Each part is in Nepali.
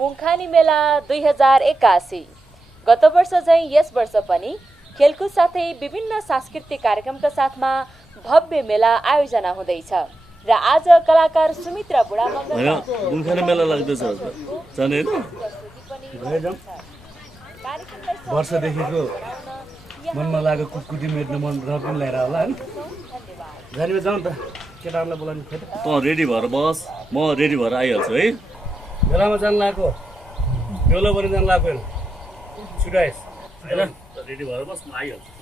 पुङखानी मेला 2081। गत वर्ष झैं यस वर्ष पनि खेलकुद साथै विभिन्न सांस्कृतिक कार्यक्रमका साथमा भव्य मेला आयोजना हुँदैछ र आज कलाकार सुमित्रा बुढा पुङखानी मेला लाग्दैछ जाने वर्षदेखिको मनमा लागेको कुटकुटी मेट्न मन र पनि लिएर होला नि जाने जाउँ त केटाहरूलाई बोलाउनु खोइ त रेडी भएर बस म रेडी भएर आइहाल्छु है बेलामा जान लागेको बेला पनि जान लागेको छुटाइस हैन रेडी भएर बस म आइहाल्छु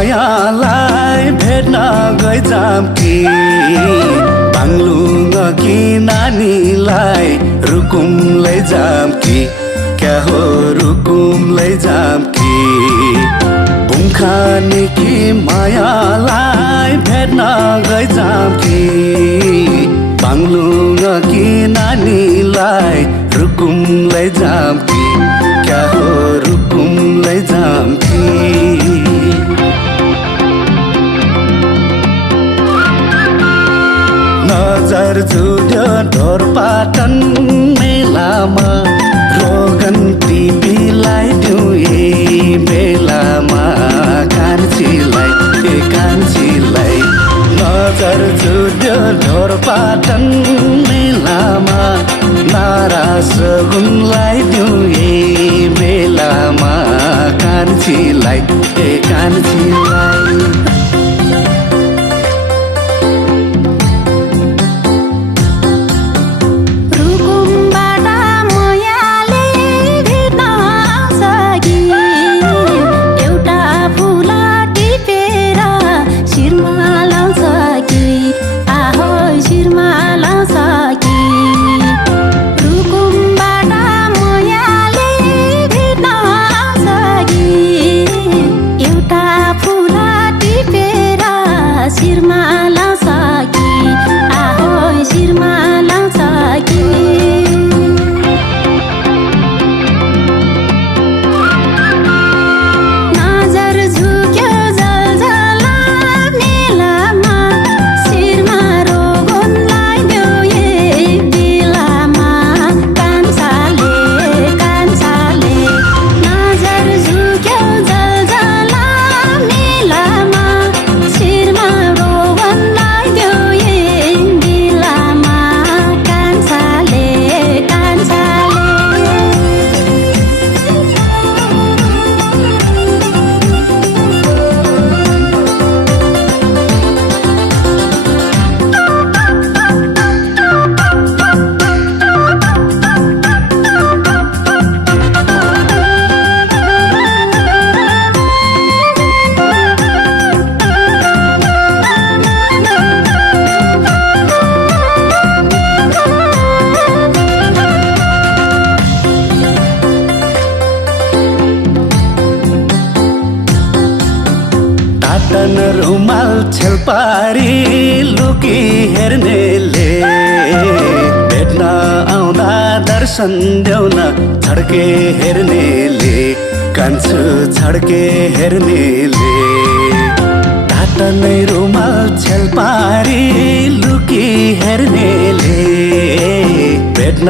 मायालाई भेट्न गइजाम कि बाङ्लुङ कि नानीलाई रुकुम लैजाम कि क्या हो रुकुम लैजाम कि पुङखानी कि मायालाई भेट्न गइजाम कि बाङ्लुङ कि नानीलाई रुकुम लैजाम कि क्या हो रुकुम लैजाम कि नजर जुट्यो ढोरपाटन मेलामा रोगन टिभीलाई दिउँ यही बेलामा कान्छीलाई नजर जुट्यो ढोरपाटन मेलामा नाराज गुनलाई दिउँ यही बेलामा कान्छीलाई रुमाल छेलपारी लुकी हेर्नेले भेट्न आउँदा दर्शन देउन छड्के हेर्नेले कान्छु छड्के हेर्नेले ढाटनै रुमाल छेलपारी लुकी हेर्नेले भेट्न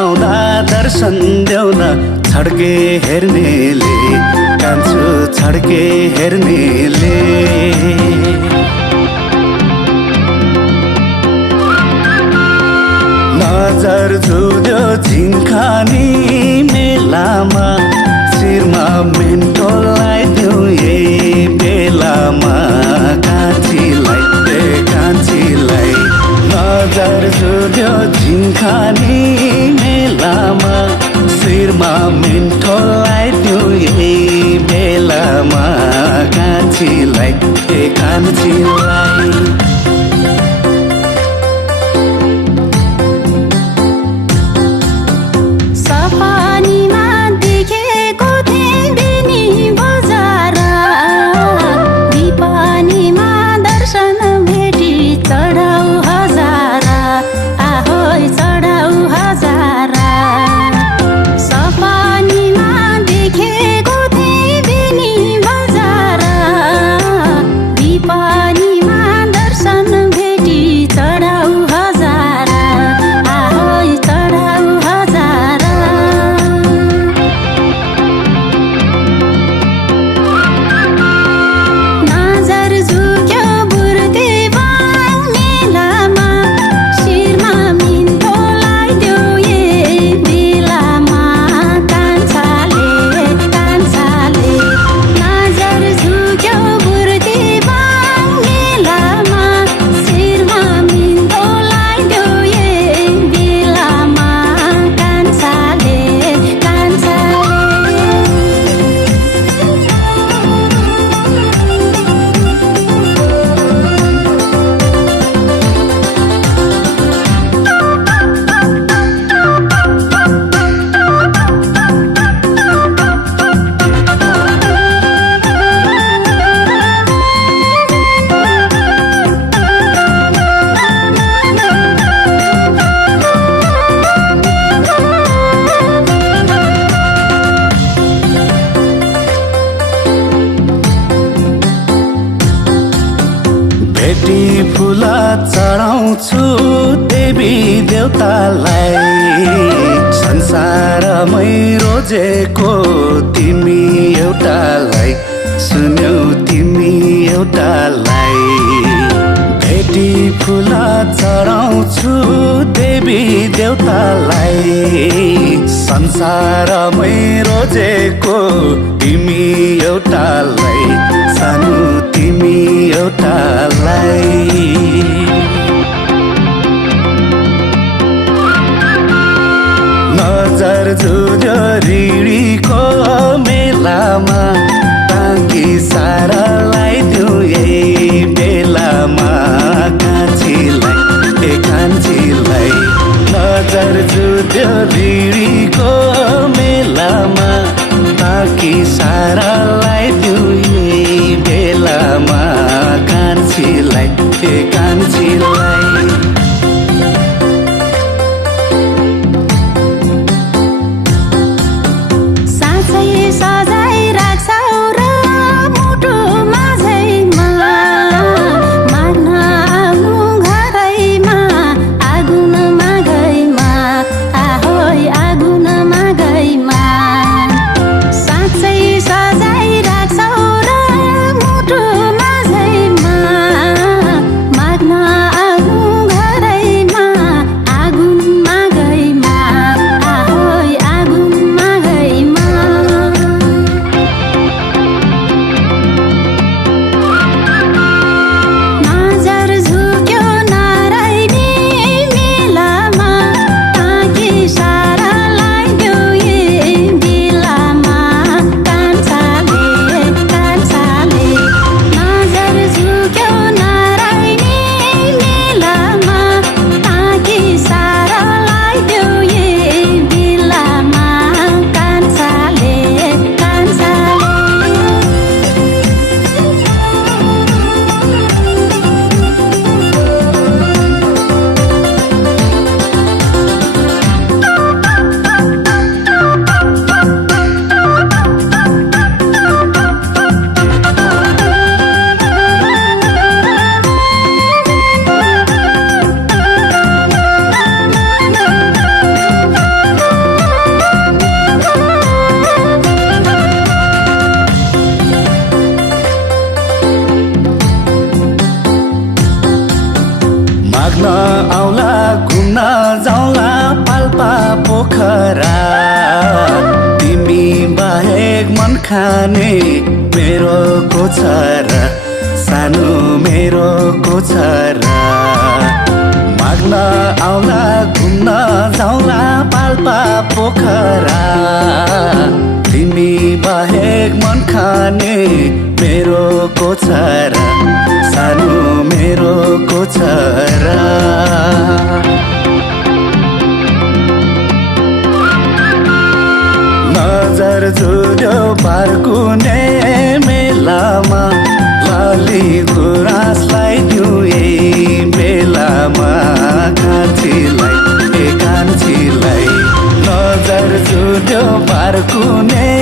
आउँदा दर्शन देउन छड्के हेर्नेले छड्के हेर्नेले नजर जुद्यो झिङ्खानी मेलामा शिरमा मेन्टो लगाइदियो यही बेलामा कान्छीलाई नजर जुद्यो झिङ्खानी मेलामा शिरमा मेन्टो लगाइदियो यही बेलामा कान्छीलाई फुला चढाउँछु देवी देवतालाई संसारमै रोजेको तिमी एउटालाई सुन्यौ तिमी एउटालाई भेटी फुला चढाउँछु देवी देवतालाई संसारमै रोजेको तिमी एउटालाई सानो तिमी एउटालाई नजर जुझ्यो रिडीको मेलामा टाङ्की सारालाई दिउ यही बेलामा कान्छीलाई नजर जुझ्यो रिडीको मेलामा टाङ्की सारालाई दिउ यही बेलामा कान्छीलाई बाहेक मन खाने मेरो कोछरा सानो मेरो कोछरा माग्न आउला घुम्न जाउला पाल्पा पोखरा तिमी बाहेक मन खाने मेरो कोछरा सानो मेरो कोछरा नजर जुर्यो बारकुने मेलामा लाली गुराँसलाई दिउँ यही बेलामा कान्छीलाई नजर जुर्यो बारकुने